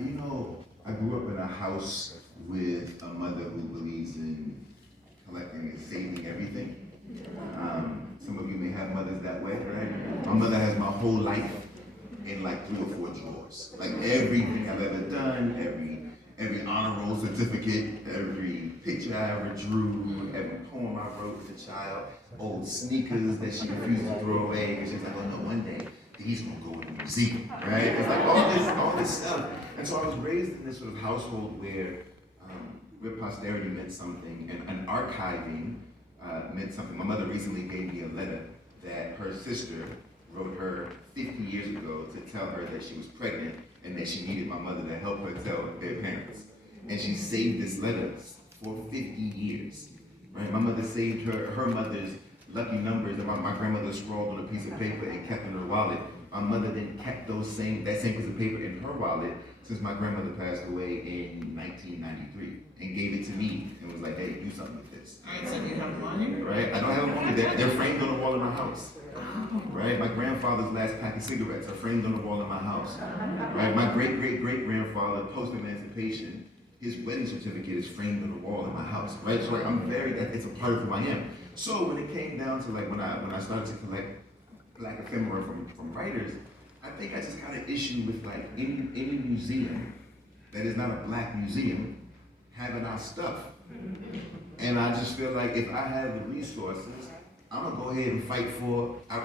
I grew up in a house with a mother who believes in collecting and saving everything. Some of you may have mothers that way, right? My mother has my whole life in like 3 or 4 drawers. Like everything I've ever done, every honor roll certificate, every picture I ever drew, every poem I wrote as a child, old sneakers that she refused to throw away because she's like, oh no, one day these gonna go in the museum, right? It's like all this stuff. And so I was raised in this sort of household where posterity meant something and archiving meant something. My mother recently gave me a letter that her sister wrote her 50 years ago to tell her that she was pregnant and that she needed my mother to help her tell their parents. And she saved this letter for 50 years, right? My mother saved her mother's lucky numbers that my grandmother scrawled on a piece of paper and kept in her wallet. My mother then kept that same piece of paper in her wallet since my grandmother passed away in 1993 and gave it to me and was like, hey, do something with this. All right, so you have money? Right? I don't have money. They're framed on the wall in my house. Right? My grandfather's last pack of cigarettes are framed on the wall in my house. Right? My great-great-great-grandfather, post-emancipation, his wedding certificate is framed on the wall in my house. Right? So like, it's a part of who I am. So when it came down to like when I started to collect Black ephemera from writers, I think I just got an issue with like any museum that is not a Black museum having our stuff. And I just feel like if I have the resources, I'm gonna go ahead and fight for, I'd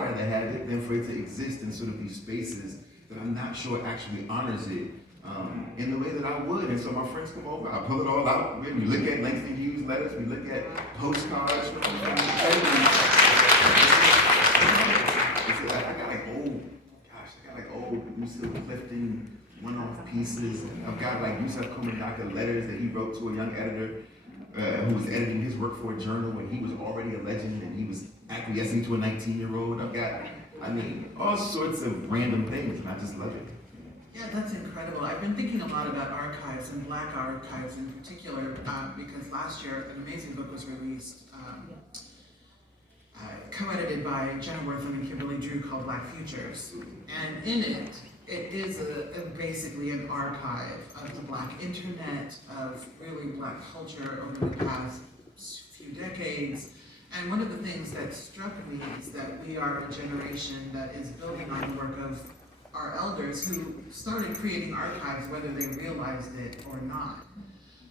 rather have it than for it to exist in sort of these spaces that I'm not sure actually honors it in the way that I would. And so my friends come over, I pull it all out, we look at Langston Hughes letters, we look at postcards from I got like old Lucille Clifton one-off pieces. I've got like Yusef Kumandaka letters that he wrote to a young editor who was editing his work for a journal when he was already a legend and he was acquiescing to a 19-year-old. I've got, all sorts of random things, and I just love it. Yeah, that's incredible. I've been thinking a lot about archives and Black archives in particular because last year an amazing book was released, co-edited by Jenna Wortham and Kimberly Drew called Black Futures. And in it, it is basically an archive of the Black internet, of really Black culture over the past few decades. And one of the things that struck me is that we are a generation that is building on the work of our elders who started creating archives whether they realized it or not.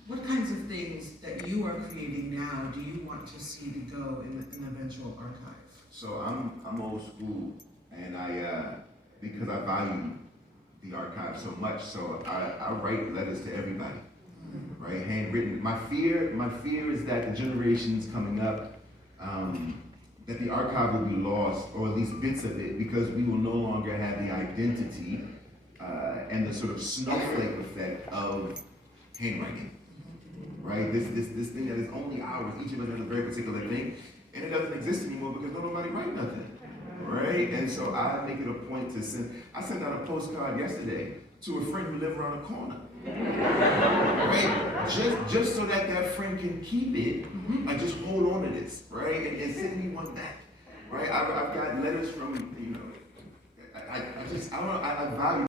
What kinds of things that you are creating now do you want to see to go in an eventual archive? So I'm old school, and because I value the archive so much, so I write letters to everybody, right, handwritten. My fear is that the generations coming up, that the archive will be lost, or at least bits of it, because we will no longer have the identity and the sort of snowflake effect of handwriting, right? This thing that is only ours. Each of us has a very particular thing, and it doesn't exist anymore because nobody write nothing, right? And so I make it a point to send. I sent out a postcard yesterday to a friend who lived around the corner, right? Just so that friend can keep it, and just hold on to this, right? And send me one back, right? I've got letters from, I value